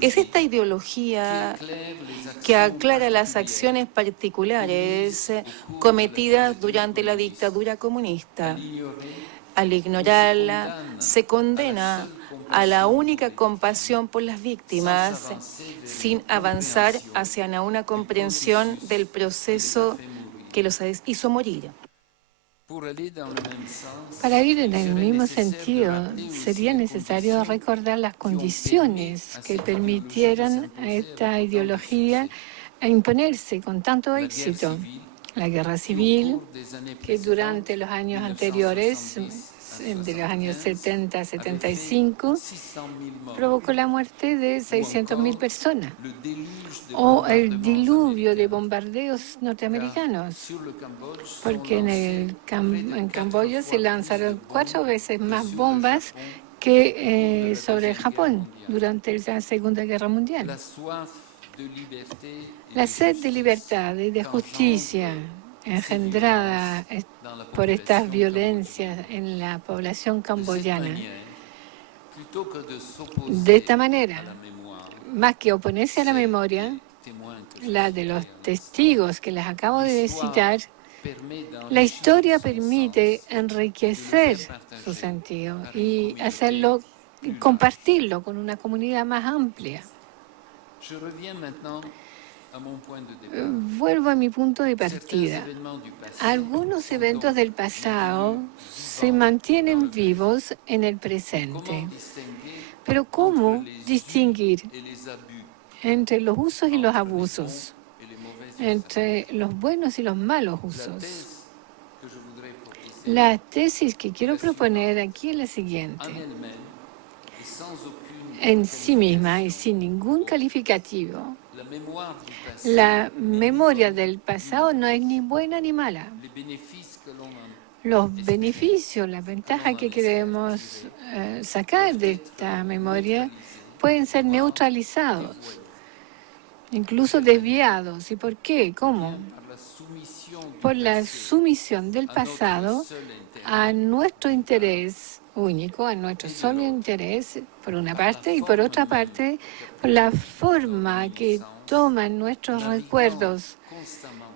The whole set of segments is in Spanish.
Es esta ideología que aclara las acciones particulares cometidas durante la dictadura comunista. Al ignorarla, se condena a la única compasión por las víctimas, sin avanzar hacia una comprensión del proceso que los hizo morir. Para ir en el mismo sentido, sería necesario recordar las condiciones que permitieran a esta ideología imponerse con tanto éxito. La guerra civil, que durante los años anteriores, de los años 70 a 75, provocó la muerte de 600.000 personas, o el diluvio de bombardeos norteamericanos, porque en Camboya se lanzaron 4 veces más bombas que sobre Japón durante la Segunda Guerra Mundial. La sed de libertad y de justicia engendrada por estas violencias en la población camboyana. De esta manera, más que oponerse a la memoria, la de los testigos que les acabo de citar, la historia permite enriquecer su sentido y hacerlo, compartirlo con una comunidad más amplia. Vuelvo a mi punto de partida. Algunos eventos del pasado se mantienen vivos en el presente. Pero ¿cómo distinguir entre los usos y los abusos, entre los buenos y los malos usos? La tesis que quiero proponer aquí es la siguiente. En sí misma y sin ningún calificativo, la memoria del pasado no es ni buena ni mala. Los beneficios, las ventajas que queremos sacar de esta memoria pueden ser neutralizados, incluso desviados. ¿Y por qué? ¿Cómo? Por la sumisión del pasado a nuestro interés único, a nuestro solo interés, por una parte, y por otra parte, por la forma que toman nuestros recuerdos,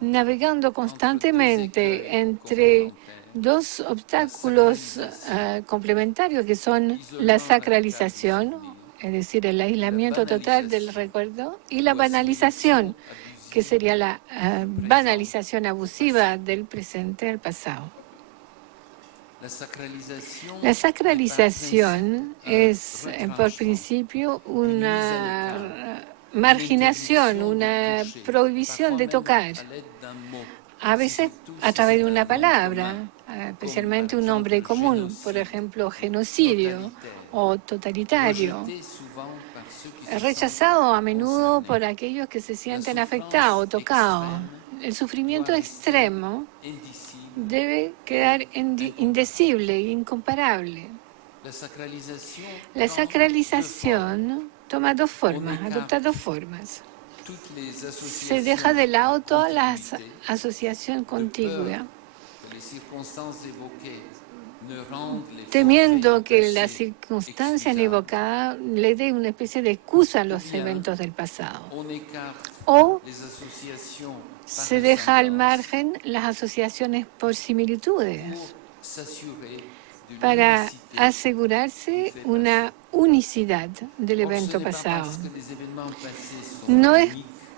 navegando constantemente entre dos obstáculos complementarios que son la sacralización, es decir, el aislamiento total del recuerdo, y la banalización, que sería la banalización abusiva del presente al pasado. La sacralización es, por principio, una marginación, una prohibición de tocar, a veces a través de una palabra, especialmente un nombre común, por ejemplo, genocidio o totalitario, rechazado a menudo por aquellos que se sienten afectados o tocados. El sufrimiento extremo debe quedar indecible e incomparable. La sacralización toma dos formas, adopta dos formas. Se deja de lado toda la asociación contigua, temiendo que las circunstancias evocadas le den una especie de excusa a los eventos del pasado. O se deja al margen las asociaciones por similitudes para asegurarse una unicidad del evento pasado. No es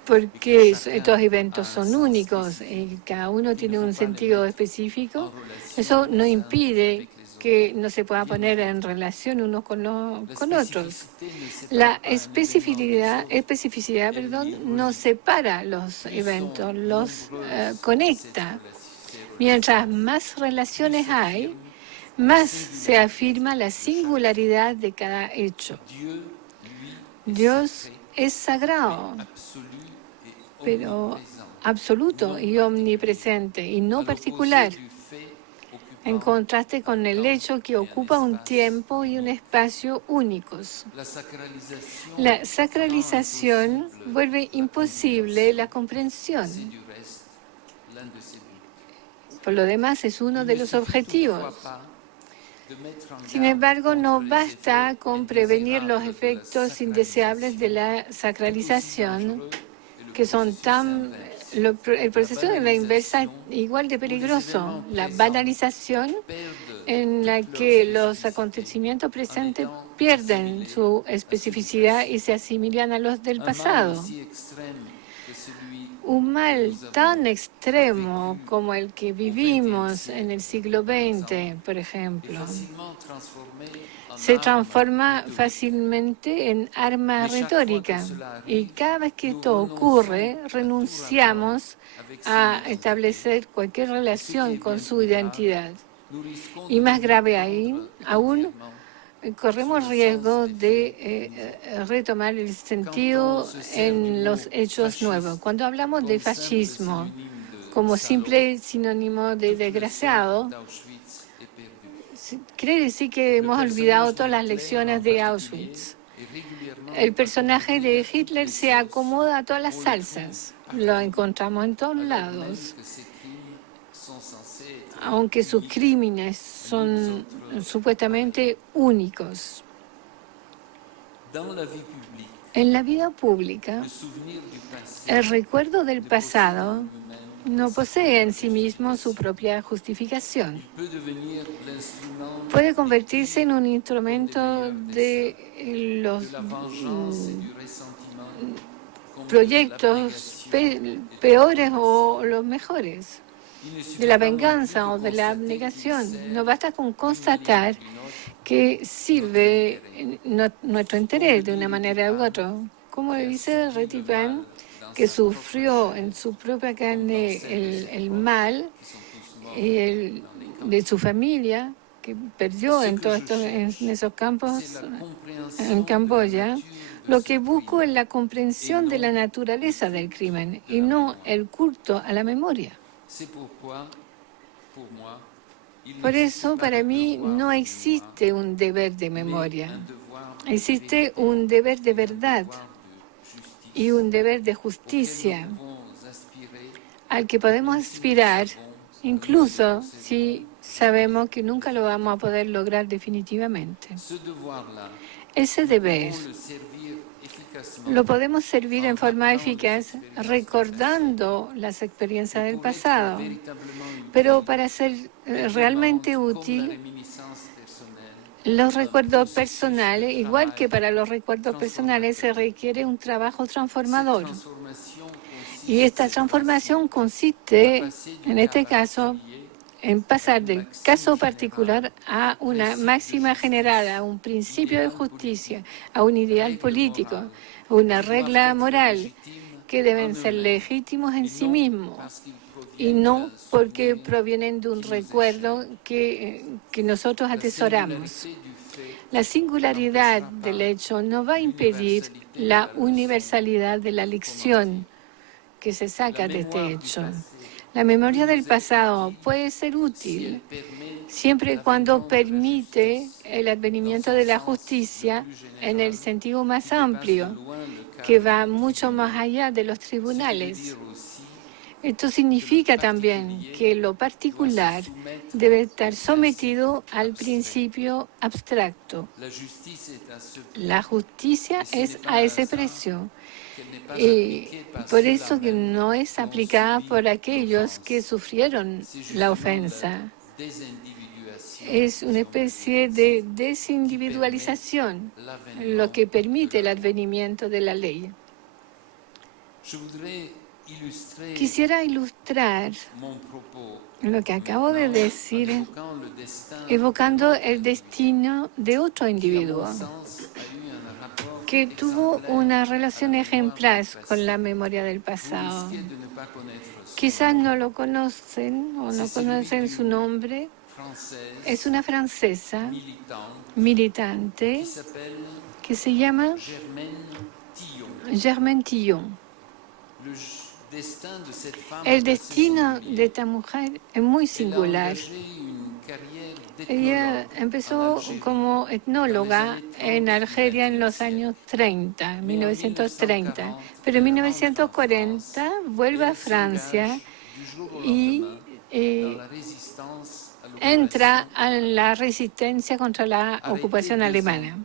porque estos eventos son únicos y cada uno tiene un sentido específico, eso no impide que no se pueda poner en relación unos con otros. La especificidad no separa los eventos, los conecta. Mientras más relaciones hay, más se afirma la singularidad de cada hecho. Dios es sagrado, pero absoluto y omnipresente, y no particular, en contraste con el hecho que ocupa un tiempo y un espacio únicos. La sacralización vuelve imposible la comprensión. Por lo demás, es uno de los objetivos. Sin embargo, no basta con prevenir los efectos indeseables de la sacralización, que son el proceso de la inversa igual de peligroso, la banalización en la que los acontecimientos presentes pierden su especificidad y se asimilan a los del pasado. Un mal tan extremo como el que vivimos en el siglo XX, por ejemplo, se transforma fácilmente en arma retórica. Y cada vez que esto ocurre, renunciamos a establecer cualquier relación con su identidad. Y más grave aún, corremos riesgo de retomar el sentido en los hechos nuevos. Cuando hablamos de fascismo como simple sinónimo de desgraciado, quiere decir que hemos olvidado todas las lecciones de Auschwitz. El personaje de Hitler se acomoda a todas las salsas. Lo encontramos en todos lados. Aunque sus crímenes son supuestamente únicos. En la vida pública, el recuerdo del pasado no posee en sí mismo su propia justificación. Puede convertirse en un instrumento de los proyectos peores o los mejores, de la venganza o de la abnegación. No basta con constatar que sirve nuestro interés de una manera u otra. Como dice Retipan, que sufrió en su propia carne el mal de su familia, que perdió en esos campos en Camboya. Lo que busco es la comprensión de la naturaleza del crimen y no el culto a la memoria. Por eso, para mí, no existe un deber de memoria. Existe un deber de verdad y un deber de justicia al que podemos aspirar, incluso si sabemos que nunca lo vamos a poder lograr definitivamente. Ese deber lo podemos servir en forma eficaz recordando las experiencias del pasado, pero para ser realmente útil, los recuerdos personales, igual que para los recuerdos personales, se requiere un trabajo transformador. Y esta transformación consiste, en este caso, en pasar del caso particular a una máxima general, a un principio de justicia, a un ideal político, a una regla moral, que deben ser legítimos en sí mismos y no porque provienen de un recuerdo que nosotros atesoramos. La singularidad del hecho no va a impedir la universalidad de la lección que se saca de este hecho. La memoria del pasado puede ser útil siempre y cuando permite el advenimiento de la justicia en el sentido más amplio, que va mucho más allá de los tribunales. Esto significa también que lo particular debe estar sometido al principio abstracto. La justicia es a ese precio. Y por eso que no es aplicada por aquellos que sufrieron la ofensa. Es una especie de desindividualización, lo que permite el advenimiento de la ley. Quisiera ilustrar lo que acabo de decir, evocando el destino de otro individuo que tuvo una relación ejemplar con la memoria del pasado. Quizás no lo conocen o no conocen su nombre. Es una francesa militante que se llama Germaine Tillon. El destino de esta mujer es muy singular. Ella empezó como etnóloga en Algeria en los años 30, 1930, pero en 1940 vuelve a Francia y entra en la resistencia contra la ocupación alemana.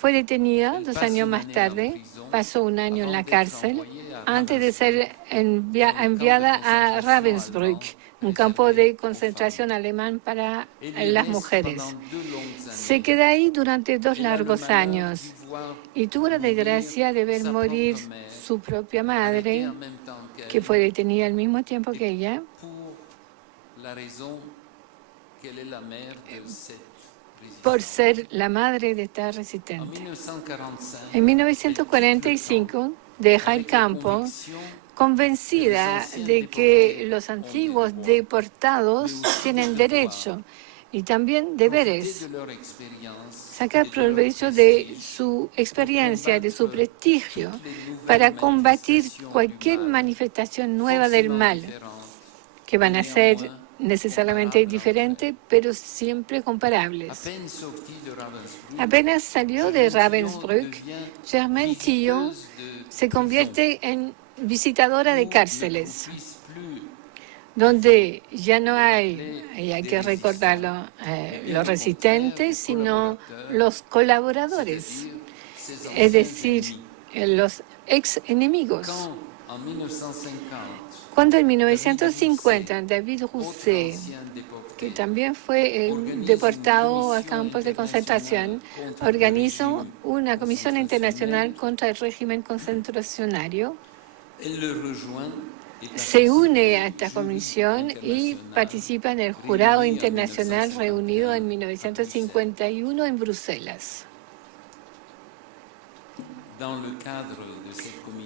Fue detenida 2 años más tarde, pasó 1 año en la cárcel, antes de ser enviada a Ravensbrück, un campo de concentración alemán para las mujeres. Se quedó ahí durante 2 largos años y tuvo la desgracia de ver morir su propia madre, que fue detenida al mismo tiempo que ella, por ser la madre de esta resistente. En 1945 deja el campo convencida de que los antiguos deportados tienen derecho y también deberes. Sacar provecho de su experiencia, de su prestigio, para combatir cualquier manifestación nueva del mal, que van a ser necesariamente diferentes, pero siempre comparables. Apenas salió de Ravensbrück, Germaine Tillon se convierte en visitadora de cárceles, donde ya no hay, y hay que recordarlo, los resistentes, sino los colaboradores, es decir, los ex enemigos. Cuando en 1950 David Rousset, que también fue deportado a campos de concentración, organizó una comisión internacional contra el régimen concentracionario, se une a esta comisión y participa en el jurado internacional reunido en 1951 en Bruselas.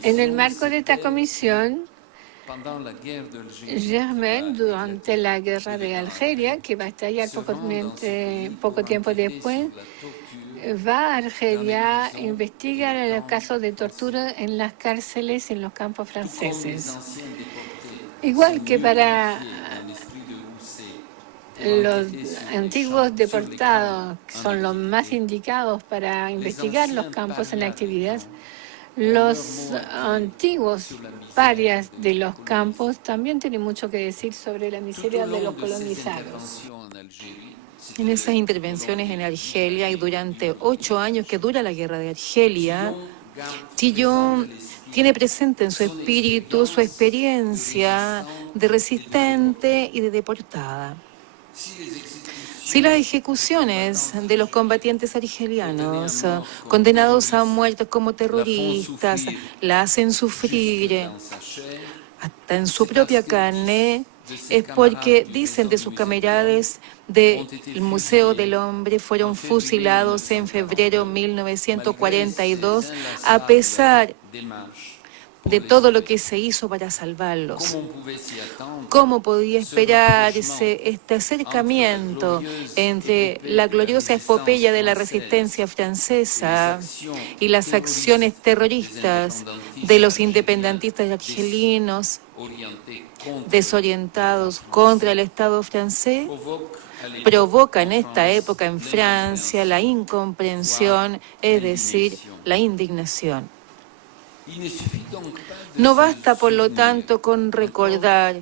En el marco de esta comisión, Germaine, durante la guerra de Argelia, que va a estallar poco tiempo después, va a Argelia, investiga los casos de tortura en las cárceles y en los campos franceses. Igual que para los antiguos deportados, que son los más indicados para investigar los campos en la actividad, los antiguos parias de los campos también tienen mucho que decir sobre la miseria de los colonizados. En esas intervenciones en Argelia y durante 8 años que dura la guerra de Argelia, Tillon tiene presente en su espíritu su experiencia de resistente y de deportada. Si las ejecuciones de los combatientes argelianos condenados a muerte como terroristas la hacen sufrir hasta en su propia carne, es porque, dicen de sus camaradas del Museo del Hombre, fueron fusilados en febrero de 1942 a pesar de todo lo que se hizo para salvarlos. ¿Cómo podía esperarse este acercamiento entre la gloriosa epopeya de la resistencia francesa y las acciones terroristas de los independentistas argelinos desorientados contra el Estado francés? Provoca en esta época en Francia la incomprensión, es decir, la indignación. No basta, por lo tanto, con recordar,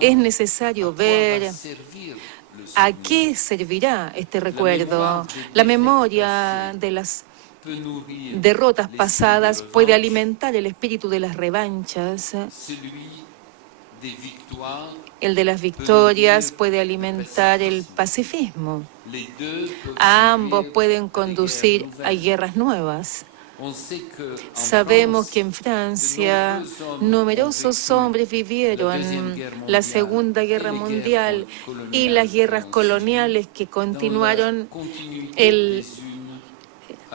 es necesario ver a qué servirá este recuerdo. La memoria de las derrotas pasadas puede alimentar el espíritu de las revanchas. El de las victorias puede alimentar el pacifismo. Ambos pueden conducir a guerras nuevas. Sabemos que en Francia numerosos hombres vivieron la Segunda Guerra Mundial y las guerras coloniales que continuaron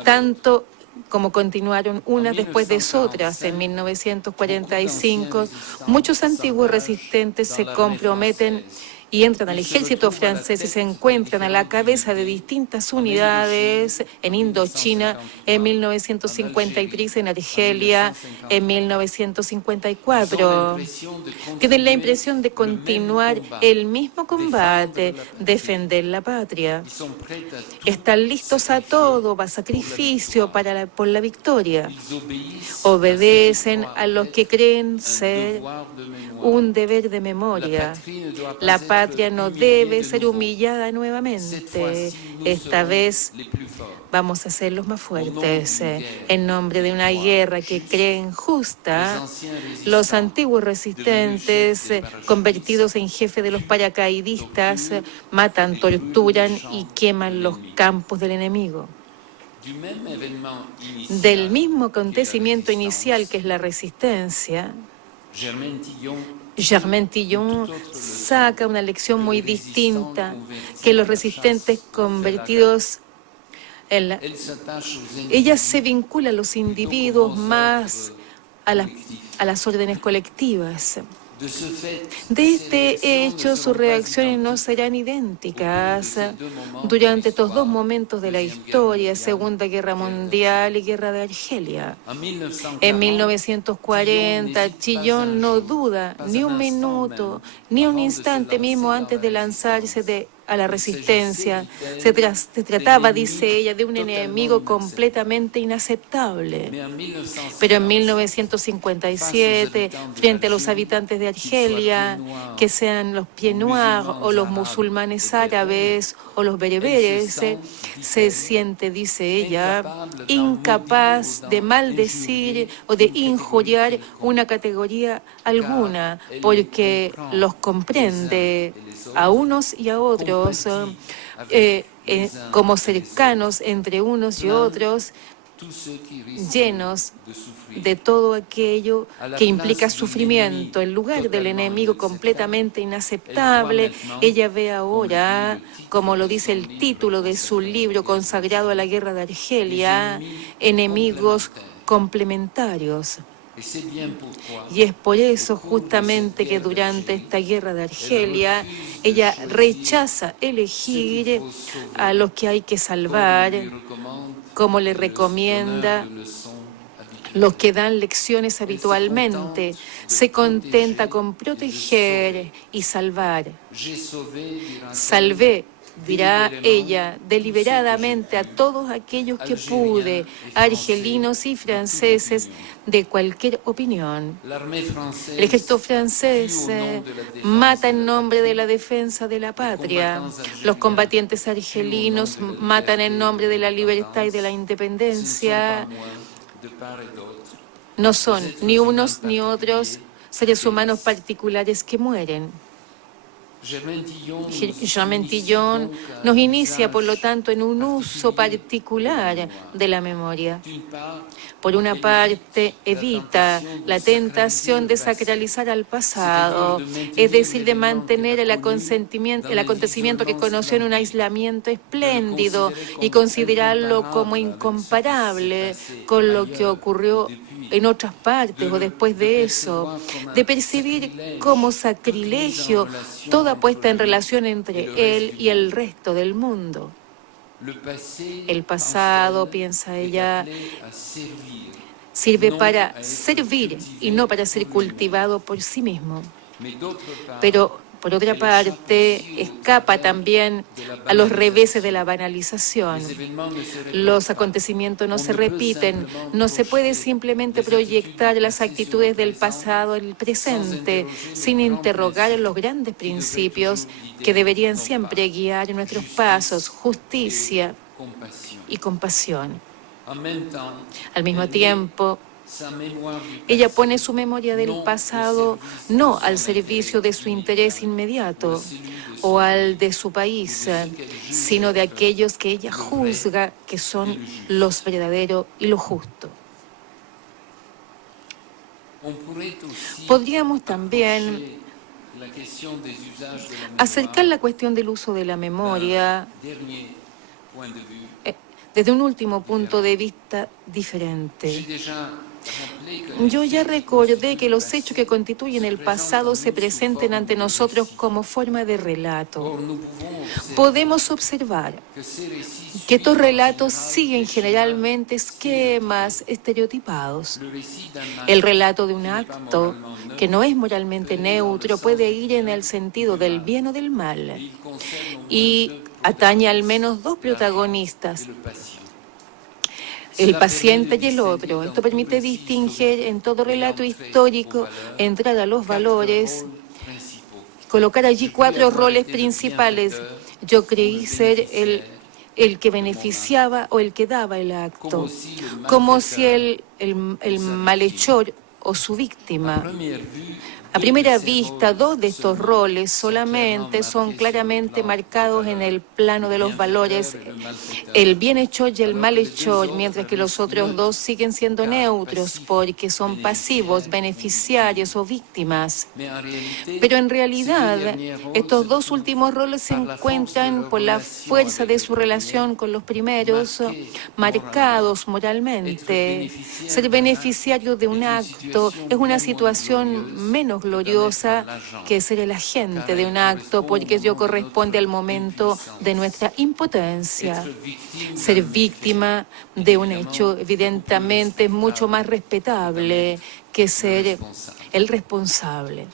tanto como continuaron unas después de otras. En 1945, muchos antiguos resistentes se comprometen y entran al ejército francés y se encuentran a la cabeza de distintas unidades en Indochina en 1953, en Argelia en 1954. Tienen la impresión de continuar el mismo combate, defender la patria. Están listos a todo, a sacrificio por la victoria. Obedecen a los que creen ser un deber de memoria. La patria no debe ser humillada nuevamente. Esta vez vamos a ser los más fuertes. En nombre de una guerra que creen justa, los antiguos resistentes, convertidos en jefe de los paracaidistas, matan, torturan y queman los campos del enemigo. Del mismo acontecimiento inicial que es la resistencia, Germain Tillon saca una lección muy distinta que los resistentes convertidos en la... Ella se vincula a los individuos más a las órdenes colectivas. De este hecho, sus reacciones no serán idénticas durante estos dos momentos de la historia, Segunda Guerra Mundial y Guerra de Argelia. En 1940, Tillon no duda ni un minuto, ni un instante mismo antes de lanzarse a la resistencia. Se trataba, dice ella, de un enemigo completamente inaceptable. Pero en 1957, frente a los habitantes de Argelia, que sean los pieds noirs o los musulmanes árabes o los bereberes, se siente, dice ella, incapaz de maldecir o de injuriar una categoría alguna, porque los comprende a unos y a otros como cercanos entre unos y otros, llenos de todo aquello que implica sufrimiento. En lugar del enemigo completamente inaceptable, ella ve ahora, como lo dice el título de su libro consagrado a la guerra de Argelia, enemigos complementarios. Y es por eso justamente que durante esta guerra de Argelia ella rechaza elegir a los que hay que salvar, como le recomienda los que dan lecciones habitualmente. Se contenta con proteger y salvar. Salvé, dirá ella, deliberadamente a todos aquellos que pude, argelinos y franceses de cualquier opinión. El ejército francés mata en nombre de la defensa de la patria. Los combatientes argelinos matan en nombre de la libertad y de la independencia. No son ni unos ni otros seres humanos particulares que mueren. Germain Tillon nos inicia, por lo tanto, en un uso particular de la memoria. Por una parte, evita la tentación de sacralizar al pasado, es decir, de mantener el acontecimiento que conoció en un aislamiento espléndido y considerarlo como incomparable con lo que ocurrió en otras partes o después de eso, de percibir como sacrilegio toda puesta en relación entre él y el resto del mundo. El pasado, piensa ella, sirve para servir y no para ser cultivado por sí mismo. Pero, por otra parte, escapa también a los reveses de la banalización. Los acontecimientos no se repiten, no se puede simplemente proyectar las actitudes del pasado en el presente sin interrogar los grandes principios que deberían siempre guiar nuestros pasos: justicia y compasión. Al mismo tiempo, ella pone su memoria del pasado no al servicio de su interés inmediato o al de su país, sino de aquellos que ella juzga que son los verdaderos y lo justo. Podríamos también acercar la cuestión del uso de la memoria desde un último punto de vista diferente. Yo ya recordé que los hechos que constituyen el pasado se presenten ante nosotros como forma de relato. Podemos observar que estos relatos siguen generalmente esquemas estereotipados. El relato de un acto que no es moralmente neutro puede ir en el sentido del bien o del mal y atañe al menos dos protagonistas. el paciente y el otro. Esto permite distinguir en todo relato histórico, entrar a los valores, colocar allí 4 roles principales. Yo creí ser el que beneficiaba o el que daba el acto, como si el malhechor o su víctima. A primera vista, 2 de estos roles solamente son claramente marcados en el plano de los valores, el bienhechor y el malhechor, mientras que los otros 2 siguen siendo neutros porque son pasivos, beneficiarios o víctimas. Pero en realidad, estos 2 últimos roles se encuentran por la fuerza de su relación con los primeros, marcados moralmente. Ser beneficiario de un acto es una situación menos gloriosa que ser el agente de un acto, porque ello corresponde al momento de nuestra impotencia. Ser víctima de un hecho, evidentemente, es mucho más respetable que ser el responsable.